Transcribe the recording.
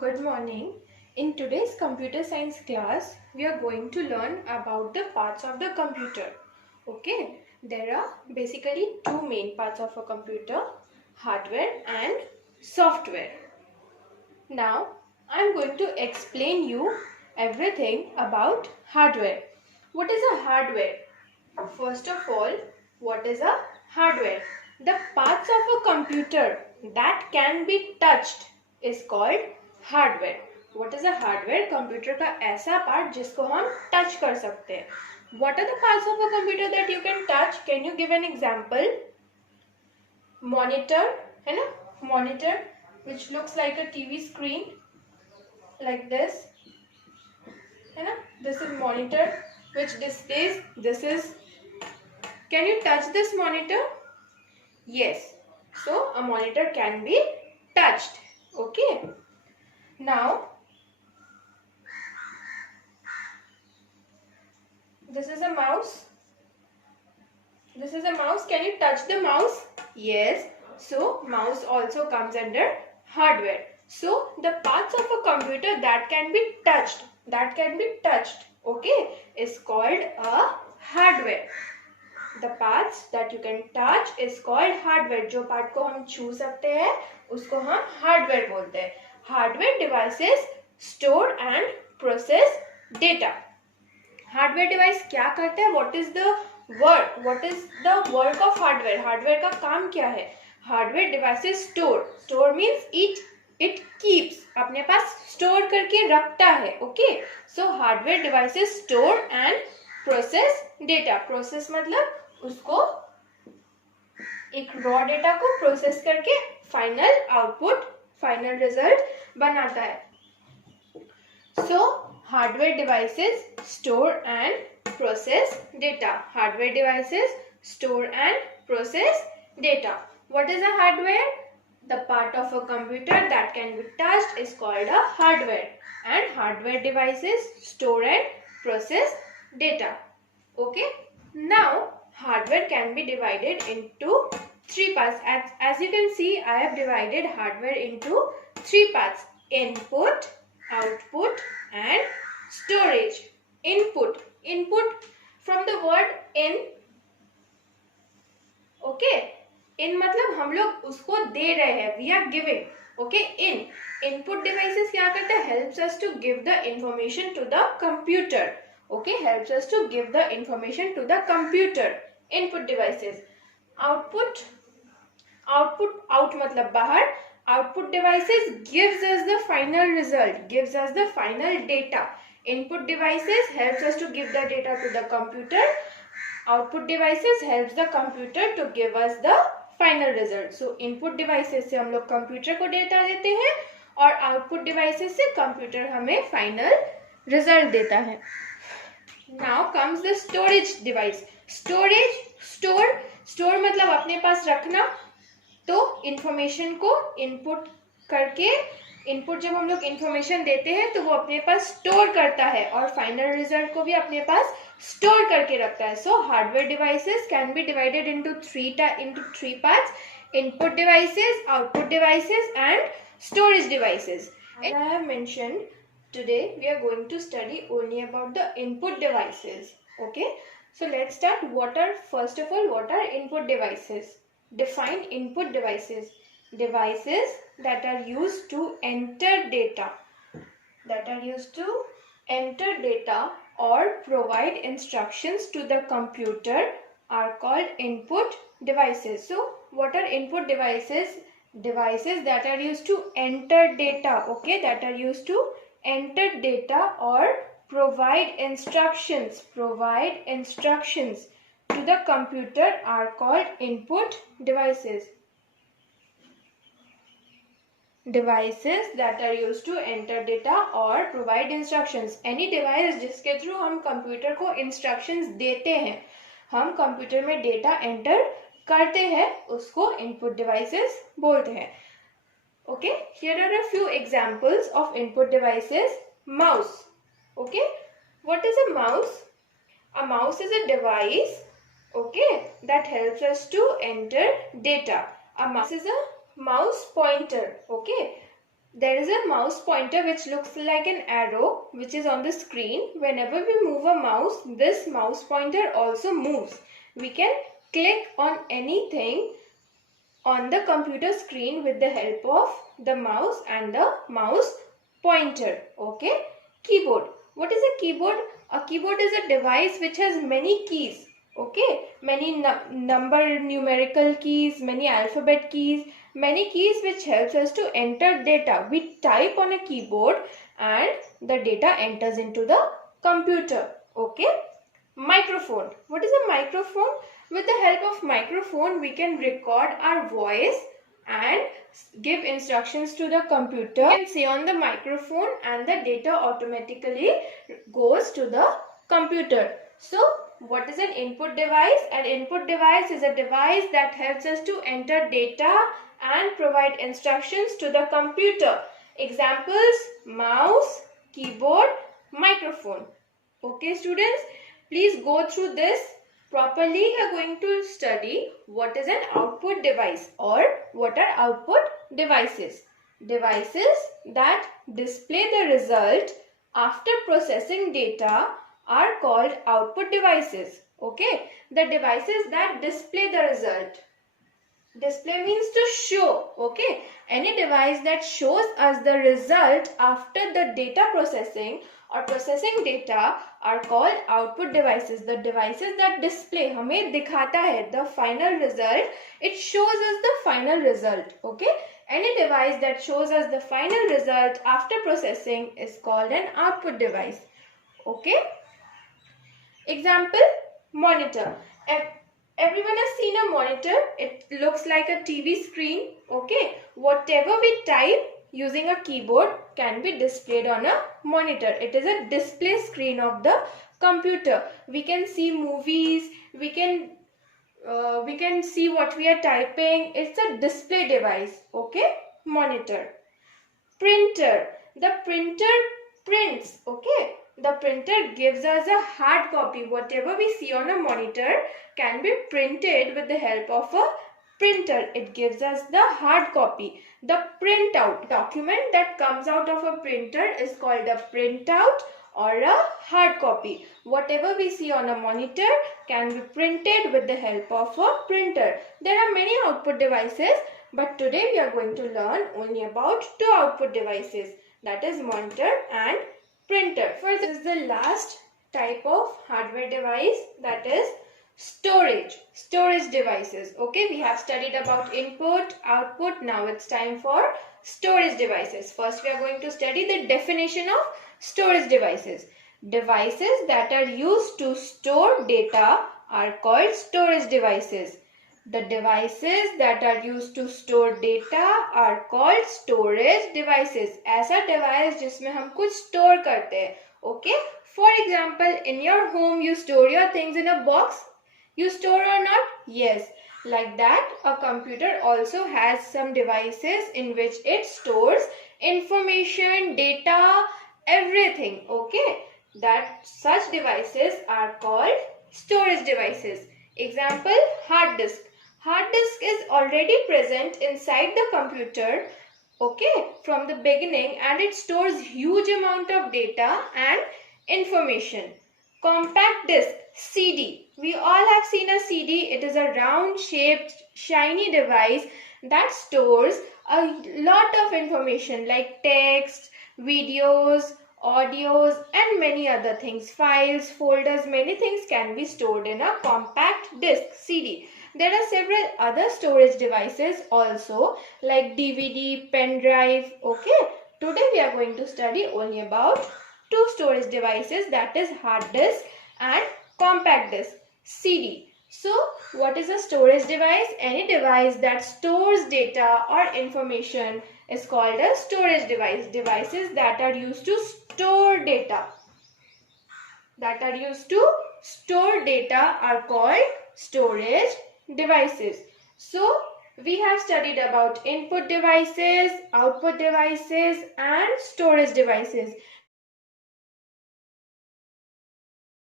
Good morning. In today's computer science class, we are going to learn about the parts of the computer. Okay, there are basically two main parts of a computer, hardware and software. Now, I am going to explain you everything about hardware. What is a hardware? First of all, what is a hardware? The parts of a computer that can be touched is called hardware. What is a hardware? Computer का ऐसा part जिसको हम touch कर सकते हैं. What are the parts of a computer that you can touch? Can you give an example? Monitor है ना, monitor which looks like a TV screen like this है ना. This is monitor which displays this is. Can you touch this monitor? Yes. So a monitor can be touched. Okay. Now this is a mouse. This is a mouse. Can you touch the mouse? Yes. So mouse also comes under hardware. So the parts of a computer that can be touched, okay, is called a hardware. The parts that you can touch is called hardware. जो part को हम छू सकते हैं उसको हम hardware बोलते हैं. Hardware devices store and process data. Hardware device क्या करते हैं? What is the work of hardware? Hardware का काम क्या है? Hardware devices store means it keeps, अपने पास स्टोर करके रखता है. Okay, so hardware devices store and process data. Process मतलब उसको एक रॉ डेटा को प्रोसेस करके फाइनल आउटपुट, फाइनल रिजल्ट बनाता है. So hardware devices store and process data. Hardware devices store and process data. What is a hardware? The part of a computer that can be touched is called a hardware, and hardware devices store and process data. Okay, now hardware can be divided into three parts. As you can see, I have divided hardware into three parts: input, output and storage. Input from the word in. Okay, in मतलब हम लोग उसको दे रहे हैं, we are giving. Okay, input devices क्या करते हैं? Helps us to give the information to the computer. Okay, helps us to give the information to the computer. Input devices. Output out मतलब बाहर. Output devices gives us the final result, gives us the final data. Input devices helps us to give the data to the computer. Output devices helps the computer to give us the final result. So input devices से हम लोग computer को data देते हैं और output devices से computer हमें final result देता है. Now comes the storage device. Store मतलब अपने पास रखना. तो इंफॉर्मेशन को इनपुट करके, इनपुट जब हम लोग इंफॉर्मेशन देते हैं तो वो अपने पास स्टोर करता है और फाइनल रिजल्ट को भी अपने पास स्टोर करके रखता है. So hardware devices can be divided into three parts: input devices, output devices and storage devices. As I have mentioned, today we are going to study only about the input devices. Okay, so let's start. First of all, what are input devices? Define input devices. Devices that are used to enter data, or provide instructions to the computer are called input devices. So what are input devices? Devices that are used to enter data. Okay, that are used to enter data or provide instructions to the computer are called input devices. Devices that are used to enter data or provide instructions. Any device जिसके through हम computer को instructions देते हैं, हम computer में data enter करते हैं, उसको input devices बोलते हैं. Okay, here are a few examples of input devices. Mouse. Okay, what is a mouse? A mouse is a device, okay, that helps us to enter data. A mouse is a mouse pointer. Okay, There is a mouse pointer which looks like an arrow which is on the screen. Whenever we move a mouse, this mouse pointer also moves. We can click on anything on the computer screen with the help of the mouse and the mouse pointer. Okay. Keyboard. What is a keyboard? A keyboard is a device which has many keys. Okay. Many numerical keys, many alphabet keys, many keys which helps us to enter data. We type on a keyboard and the data enters into the computer. Okay. Microphone. What is a microphone? With the help of microphone, we can record our voice and give instructions to the computer. We can say on the microphone and the data automatically goes to the computer. So, what is an input device? An input device is a device that helps us to enter data and provide instructions to the computer. Examples: mouse, keyboard, microphone. Okay, students, please go through this properly. We are going to study what is an output device or what are output devices. Devices that display the result after processing data are called output devices. Okay, the devices that display the result. Display means to show. Okay, any device that shows us the result after the data processing or processing data are called output devices. The devices that display, हमें दिखाता है the final result. It shows us the final result. Okay, any device that shows us the final result after processing is called an output device. Okay. Example: monitor. Everyone has seen a monitor. It looks like a TV screen. Okay. Whatever we type using a keyboard can be displayed on a monitor. It is a display screen of the computer. We can see movies. We can see what we are typing. It's a display device. Okay. Monitor. Printer. The printer prints. Okay. The printer gives us a hard copy. Whatever we see on a monitor can be printed with the help of a printer. It gives us the hard copy. The printout. Document that comes out of a printer is called a printout or a hard copy. Whatever we see on a monitor can be printed with the help of a printer. There are many output devices, but today we are going to learn only about two output devices, that is monitor and printer. First is the last type of hardware device, that is storage devices. Okay, we have studied about input, output. Now it's time for storage devices. First we are going to study the definition of storage devices. Devices that are used to store data are called storage devices. The devices that are used to store data are called storage devices. ऐसा device जिसमें हम कुछ store करते हैं. Okay. For example, in your home you store your things in a box. You store or not? Yes. Like that, a computer also has some devices in which it stores information, data, everything. Okay. That such devices are called storage devices. Example: hard disk. Hard disk is already present inside the computer, okay, from the beginning, and it stores huge amount of data and information. Compact disc, CD. We all have seen a CD. It is a round shaped shiny device that stores a lot of information like text, videos, audios and many other things. Files, folders, many things can be stored in a compact disc, CD. There are several other storage devices also like DVD, pen drive. Okay. Today we are going to study only about two storage devices, that is hard disk and compact disc, CD. So what is a storage device? Any device that stores data or information is called a storage device. Devices that are used to store data. Are called storage devices. So we have studied about input devices, output devices and storage devices.